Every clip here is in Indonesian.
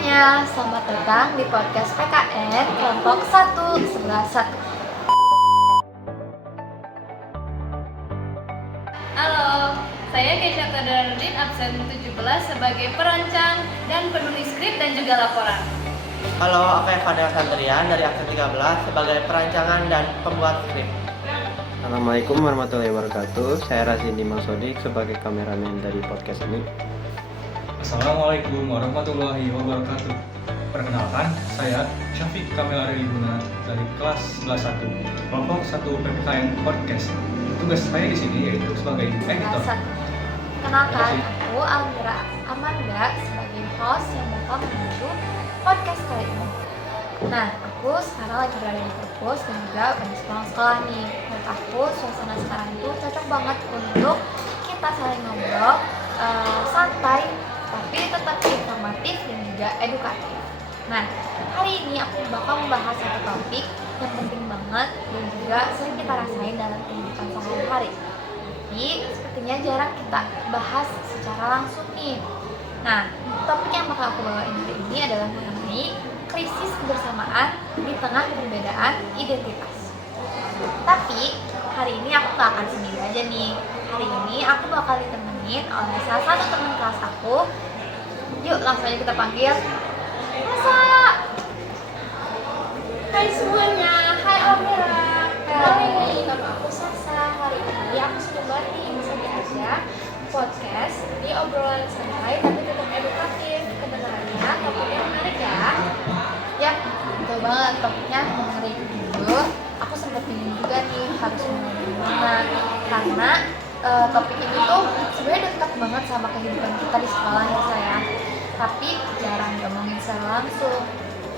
semuanya, selamat datang di podcast PKN kelompok 111. Halo, saya Keisha Kadarudin, absen 17 sebagai perancang dan penulis skrip dan juga laporan. Halo, aku Evan Sandrian dari absen 13 sebagai perancangan dan pembuat skrip. Assalamualaikum warahmatullahi wabarakatuh. Saya Razindi Masodik sebagai kameramen dari podcast ini. Assalamualaikum warahmatullahi wabarakatuh. Perkenalkan, saya Syafiq Kamil Arilibuna dari kelas 11 1, kelompok 1 PPKN Podcast. Tugas saya di sini yaitu sebagai editor. Kenalkan, aku Almira Amanda sebagai host yang bakal menuju podcast kali ini. Nah, aku sekarang lagi berada di perpus dan juga habis pulang sekolah nih. Menurut aku, suasana sekarang itu cocok banget untuk kita saling ngobrol santai, tapi tetap informatif dan juga edukatif. Nah, hari ini aku bakal membahas satu topik yang penting banget dan juga sering kita rasain dalam kehidupan sehari-hari. Tapi sepertinya jarang kita bahas secara langsung nih. Nah, topik yang bakal aku bawain hari ini adalah mengenai krisis kebersamaan di tengah perbedaan identitas. Tapi hari ini aku gak akan sendiri aja nih. Hari ini aku bakal ditemenin oleh salah satu teman kelas aku. Yuk langsung aja kita panggil Sasa. Hai semuanya, hai Almira. Hai, nama aku Sasa. Hari ini aku sudah banget nih bisa diajak podcast di obrolan santai tapi tetap edukatif. Kedengarannya topiknya menarik ya. Ya, betul banget, topiknya menarik dulu. Aku sempat bingung juga nih harus mulai dari mana, karena topik ini tuh sebenarnya dekat banget sama kehidupan kita di sekolah ya sayang, tapi jarang ngomongin secara langsung.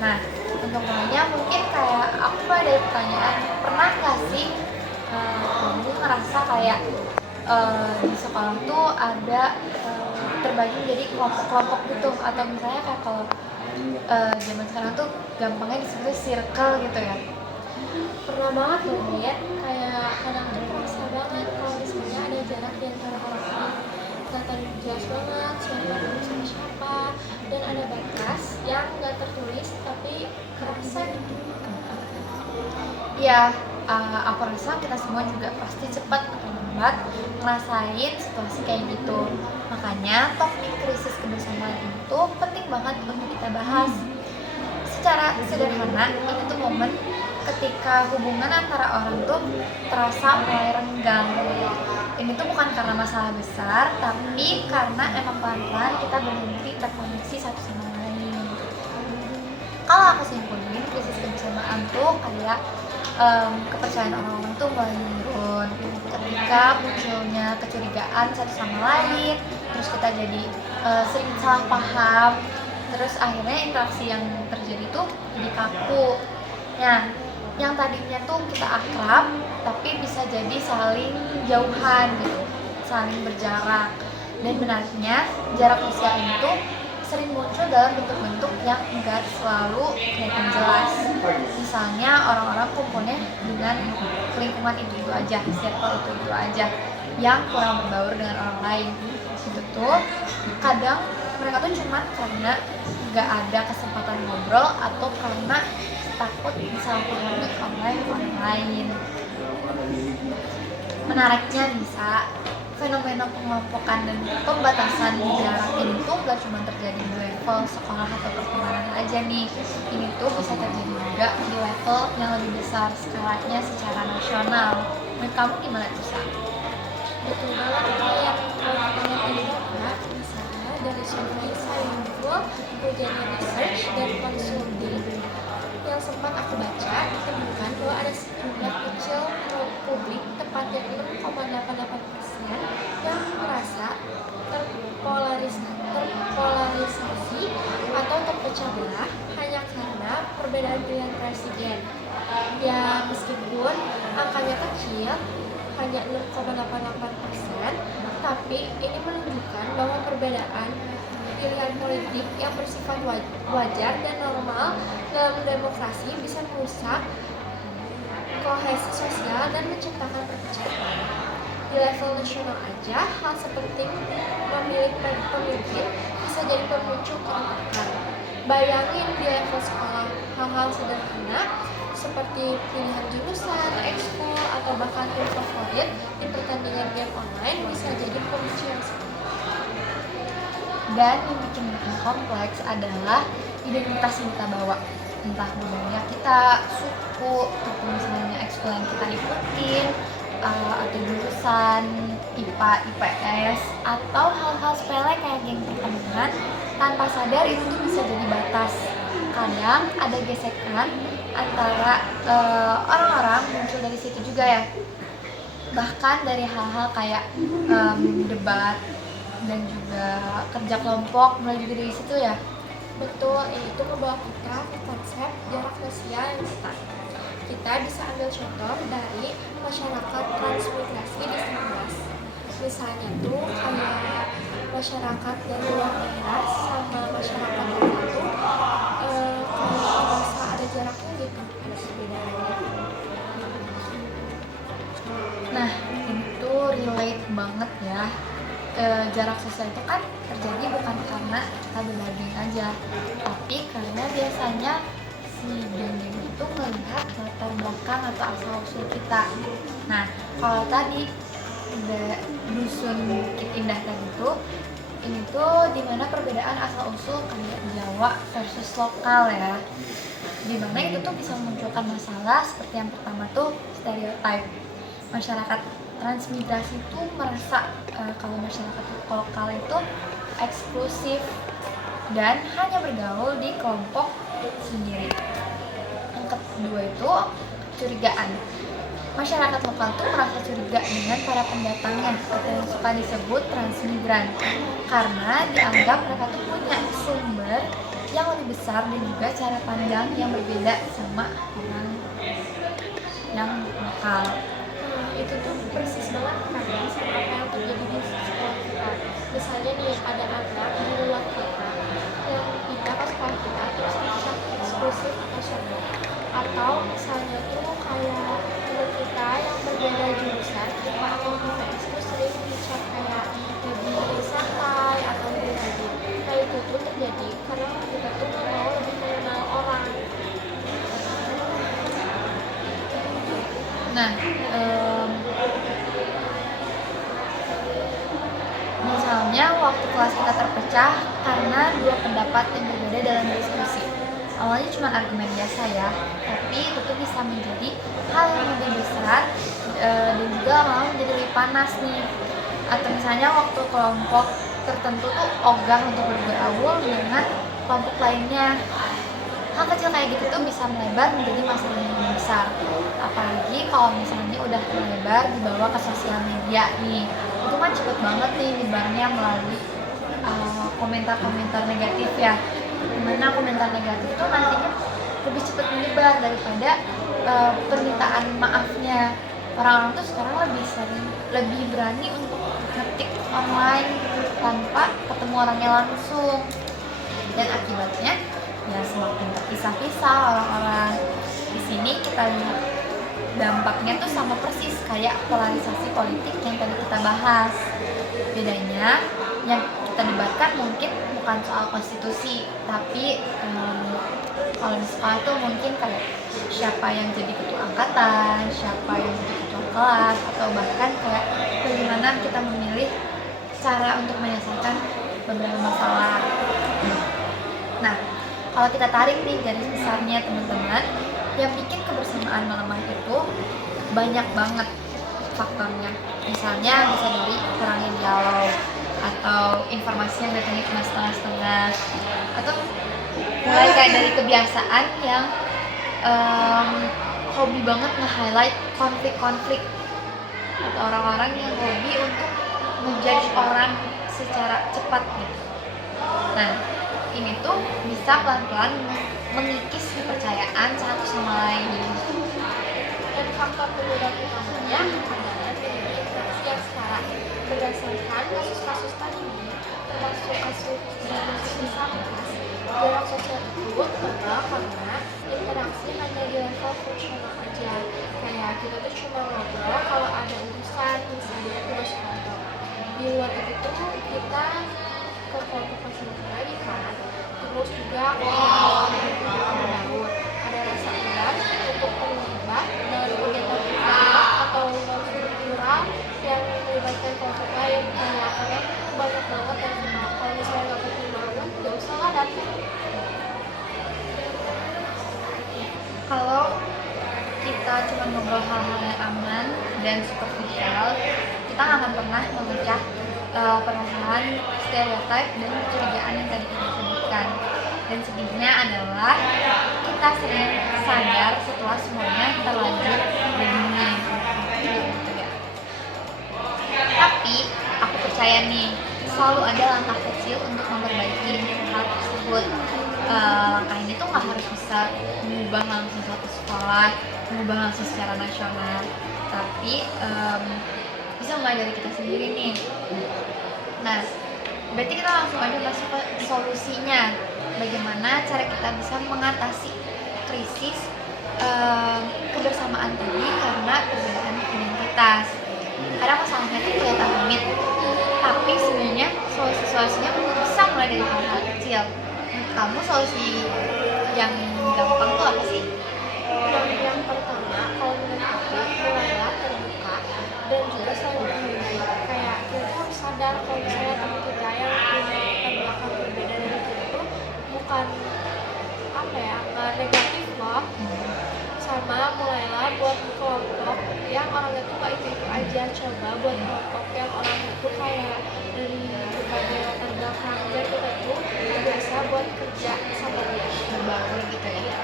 Nah, untuk mulainya mungkin kayak aku mulai dari pertanyaan, pernah nggak sih kamu ngerasa kayak di sekolah tuh ada terbagi jadi kelompok-kelompok gitu, atau misalnya kayak kalau zaman sekarang tuh gampangnya disebut circle gitu ya? Pernah banget loh lihat kayak kadang-kadang merasa banget kalau misalnya ada jarak di antara orang-orang. Nggak terlalu jelas banget siapa dulu sama siapa, dan ada batas yang nggak tertulis tapi kerasa gitu. Ya, aku rasa kita semua juga pasti cepat atau lambat ngerasain situasi kayak gitu. Makanya topik krisis kebersamaan itu penting banget untuk kita bahas. Secara sederhana, ini tuh momen ketika hubungan antara orang tuh terasa mulai renggang. Ini tuh bukan karena masalah besar, tapi karena emang pelan-pelan kita berhenti terkoneksi satu sama lain. Kalau aku simpulin, krisis kebersamaan tuh kayak kepercayaan orang-orang tuh mulai menurun ketika munculnya kecurigaan satu sama lain, terus kita jadi sering salah paham, terus akhirnya interaksi yang terjadi tuh jadi kaku. Nah, yang tadinya tuh kita akrab tapi bisa jadi saling jauhan gitu, saling berjarak. Dan benarnya jarak sosial itu sering muncul dalam bentuk-bentuk yang enggak selalu kelihatan jelas. Misalnya orang-orang kumpulnya dengan lingkungan itu aja, circle itu aja, yang kurang berbaur dengan orang lain. Itu tuh kadang mereka tuh cuman karena nggak ada kesempatan ngobrol atau karena takut disalahpahami oleh orang lain. Menariknya bisa fenomena pengelompokan dan pembatasan jarak ini tuh gak cuma terjadi di level sekolah atau pertemanan aja nih. Ini tuh bisa terjadi juga di level yang lebih besar, skalanya secara nasional. Menurut kamu gimana tuh, Sa? Betul banget kayak kalau kita lihat ini dapat misalnya dari survei Saiful, Ujani Research dan Konsulting yang sempat aku baca, ditemukan bahwa ada sejumlah kecil publik tepatnya 6,88% yang merasa terpolarisasi atau terpecah belah hanya karena perbedaan pilihan presiden. Ya meskipun angkanya kecil, hanya 6,88%, tapi ini menunjukkan bahwa perbedaan pilihan politik yang bersifat wajar dan normal dalam demokrasi bisa merusak kohesi sosial dan menciptakan perpecahan. Di level nasional aja, hal seperti memilih pemimpin bisa jadi pemicu keonakan. Bayangin di level sekolah, hal-hal sederhana seperti pilihan jurusan, ekskul, atau bahkan tim favorit di pertandingan game online bisa jadi pemicu yang sama. Dan yang bikin makin kompleks adalah identitas yang kita bawa, entah budaya kita, suku, atau misalnya ekskul yang kita ikutin, atau jurusan IPA, IPS, atau hal-hal sepele kayak geng pertemanan. Tanpa sadar itu tuh bisa jadi batas. Kadang ada gesekan antara orang-orang muncul dari situ juga ya. Bahkan dari hal-hal kayak debat dan juga kerja kelompok mulai juga dari situ ya. Betul, itu membawa kita ke konsep jarak sosial yang ketat. Kita bisa ambil contoh dari masyarakat transmigrasi di 19. Misalnya tuh kayak masyarakat dari luar daerah sama masyarakat lokal tuh kayak merasa ada jaraknya gitu, ada perbedaannya. Nah, itu relate banget ya. Jarak sosial itu kan terjadi bukan karena kita beda geng aja, tapi karena biasanya si geng-geng itu melihat latar belakang atau asal usul kita. Nah, kalau tadi dusun Bukit Indah tadi tuh, ini tuh dimana perbedaan asal usul kayak Jawa versus lokal ya, dimana itu tuh bisa memunculkan masalah seperti yang pertama tuh stereotype. Masyarakat transmigrasi itu merasa kalau masyarakat lokal itu eksklusif dan hanya bergaul di kelompok sendiri. Yang kedua itu kecurigaan. Masyarakat lokal tuh merasa curiga dengan para pendatangnya atau yang suka disebut transmigran karena dianggap mereka tuh punya sumber yang lebih besar dan juga cara pandang yang berbeda sama orang yang lokal. Itu tuh persis banget kan sama apa yang terjadi di sekolah kita. Misalnya nih ada anak di luar kota yang pindah ke sekolah kita terus dicap eksklusif atau sombong, atau misalnya tuh kayak teman kita yang berbeda jurusan kita atau IPS itu sering dicap kayak lebih santai atau lebih rajin. Nah itu tuh terjadi karena kita tuh nggak mau lebih mengenal orang. Nah, misalnya waktu kelas kita terpecah karena dua pendapat yang berbeda dalam diskusi. Awalnya cuma argumen biasa ya, tapi itu tuh bisa menjadi hal yang lebih besar dan juga malah menjadi lebih panas nih. Atau misalnya waktu kelompok tertentu tuh ogah untuk bergaul dengan kelompok lainnya. Hal kecil kayak gitu tuh bisa melebar menjadi masalah yang lebih besar. Apalagi kalau misalnya udah melebar dibawa ke sosial media nih, itu kan cepet banget nih nyebarnya melalui komentar-komentar negatif ya. Dimana komentar negatif itu nantinya lebih cepat menyebar daripada permintaan maafnya. Orang-orang tuh sekarang lebih berani untuk ngetik online tanpa ketemu orangnya langsung, dan akibatnya ya semakin terpisah-pisah orang-orang. Di sini kita lihat dampaknya tuh sama persis kayak polarisasi politik yang tadi kita bahas. Bedanya yang kita debatkan mungkin bukan soal konstitusi, tapi kalau di sekolah tuh mungkin kayak siapa yang jadi ketua angkatan, siapa yang jadi ketua kelas, atau bahkan kayak bagaimana kita memilih cara untuk menyelesaikan beberapa masalah. Nah, kalau kita tarik nih garis besarnya teman-teman, yang bikin kebersamaan melemah itu banyak banget faktornya. Misalnya bisa dari kurangnya dialog, atau informasi yang datangnya cuma setengah-setengah, atau mulai kayak dari kebiasaan yang hobi banget nge-highlight konflik-konflik, atau orang-orang yang hobi untuk menjudge orang secara cepat gitu. Nah, ini tuh bisa pelan-pelan mengikis kepercayaan satu sama lain. Dan faktor penyebab utamanya adalah interaksi yang setara. Berdasarkan kasus-kasus tadi, termasuk kasus disabilitas, jarak sosial itu tebal karena interaksi hanya di level fungsional aja. Kayak kita tuh cuma ngobrol kalau ada urusan, misalnya tugas kantor. Di luar itu tuh kita ke kelompok masing-masing lagi kan. terus juga kegiatan berbaur. Ada rasa enggan untuk terlibat dalam kegiatan kelompok atau kultural yang melibatkan kelompok lain. Nah, karena banyak banget yang kenal. Kalau misalnya nggak penting banget, nggak usah lah datang. Kalau kita cuma ngobrol hal-hal yang aman dan superficial, kita nggak akan pernah memecah permasalahan stereotip dan kecurigaan yang tadi kita sebutkan. Dan sedihnya adalah kita sering sadar setelah semuanya terlanjur begini. Gitu ya. Tapi aku percaya nih, selalu ada langkah kecil untuk memperbaiki hal tersebut. Langkah ini tuh nggak harus bisa mengubah langsung satu sekolah, mengubah langsung secara nasional, tapi bisa mulai dari kita sendiri nih. Nah, berarti kita langsung aja masuk ke solusinya. Bagaimana cara kita bisa mengatasi krisis kebersamaan tadi karena perbedaan identitas. Kadang masalahnya tuh kelihatan rumit, tapi sebenarnya solusinya bisa mulai dari hal-hal kecil. Menurut kamu solusi yang gampang tuh apa sih? Yang pertama, kalau menurut aku, mulailah terbuka dan juga saling menghargai. Kayak kita harus sadar kalau misalnya teman kita yang punya latar belakang berbeda dari kita tuh bukan nggak negatif loh. Sama mulailah buat kelompok yang orangnya tuh nggak itu aja. Coba buat kelompok yang orangnya tuh kayak dari berbagai latar belakang, dan kita tuh biasa buat kerja sama dia. Berbaur gitu ya.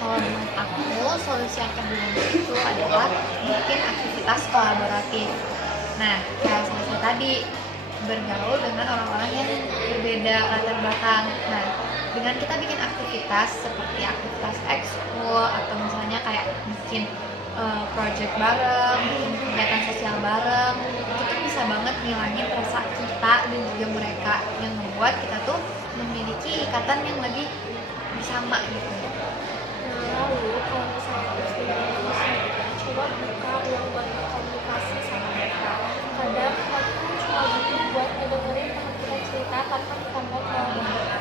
Kalau menurut aku, solusi yang kedua itu adalah bikin aktivitas kolaboratif. Nah, kayak saya tadi, bergaul dengan orang-orang yang berbeda latar belakang. Nah, dengan kita bikin aktivitas seperti aktivitas ekskul atau misalnya kayak bikin project bareng, bikin kegiatan sosial bareng, itu tuh bisa banget ngilangin rasa kita dan juga mereka, yang membuat kita tuh memiliki ikatan yang lebih sama gitu. Lalu kalau misalnya coba buka ruang buat komunikasi sama mereka. Kadang aku cuma butuh buat ngedengerin teman kita cerita tanpa kita ngomong,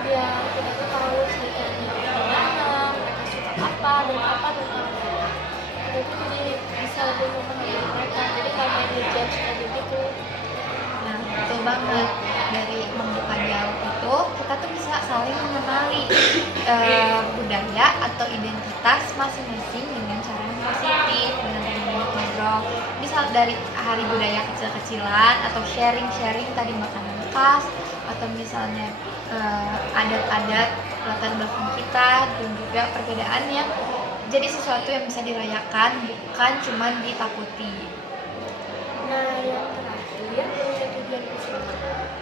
biar kita tuh tahu ceritanya gimana, mereka suka apa dan apa tentang mereka. Kita tuh jadi bisa lebih memahami mereka, jadi kalau main ngejudge kayak gitu. Nah, betul banget. Dari membuka dialog itu, kita tuh bisa saling mengenali budaya atau identitas masing-masing dengan cara yang positif, dengan banyak ngobrol. Misal dari hari budaya kecil-kecilan atau sharing-sharing tadi makanan khas, atau misalnya adat-adat latar belakang kita, dan juga perbedaan yang jadi sesuatu yang bisa dirayakan, bukan cuma ditakuti. Nah, yang terakhir, punya tujuan bersama.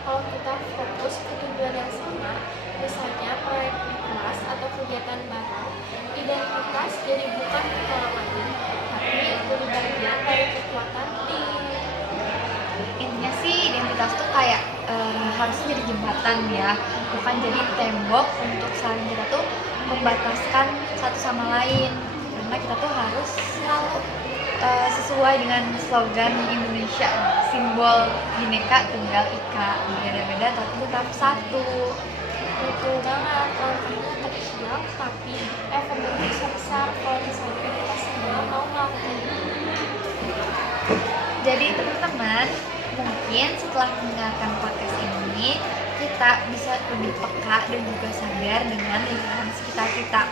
Kalau kita fokus ke tujuan yang sama, misalnya proyek di kelas atau kegiatan bareng, identitas jadi bukan kekurangan, tapi jadi bagian dari kekuatan tim. Intinya sih identitas tuh kayak harusnya jadi jembatan ya, bukan jadi tembok untuk saling kita tuh membataskan satu sama lain, karena kita tuh harus selalu sesuai dengan slogan Indonesia, simbol Bhinneka Tunggal Ika, beda-beda tapi tetap satu. Betul banget, langkahnya kecil tapi efeknya bisa besar kalau misalnya kita semua mau ngelakuin. Jadi teman-teman, mungkin setelah mendengarkan podcast ini, kita bisa lebih peka dan juga sadar dengan lingkungan sekitar kita.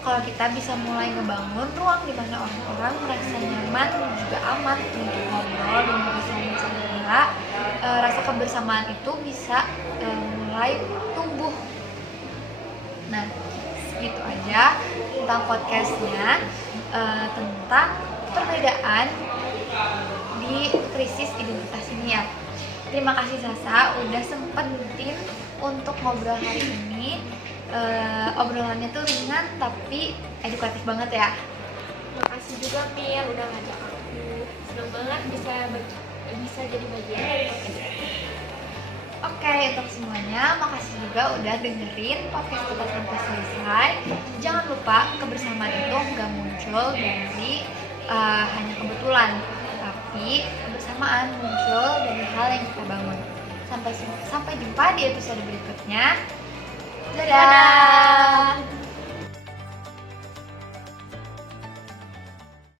Kalau kita bisa mulai ngebangun ruang di mana orang-orang merasa nyaman dan juga aman untuk ngobrol dan juga saling cerita, rasa kebersamaan itu bisa mulai tumbuh. Nah, segitu aja tentang podcastnya, tentang perbedaan di krisis identitas ini ya. Terima kasih Sasa udah sempetin untuk ngobrol hari ini. Obrolannya tuh ringan tapi edukatif banget ya. Makasih juga Mir udah ngajak aku. Seneng banget bisa jadi bagian dari podcast ini. Oke, untuk semuanya makasih juga udah dengerin podcast kita sampai selesai. Jangan lupa kebersamaan itu nggak muncul dari hanya kebetulan, tapi kebersamaan muncul dari hal yang kita bangun. Sampai jumpa di episode berikutnya. Dadah.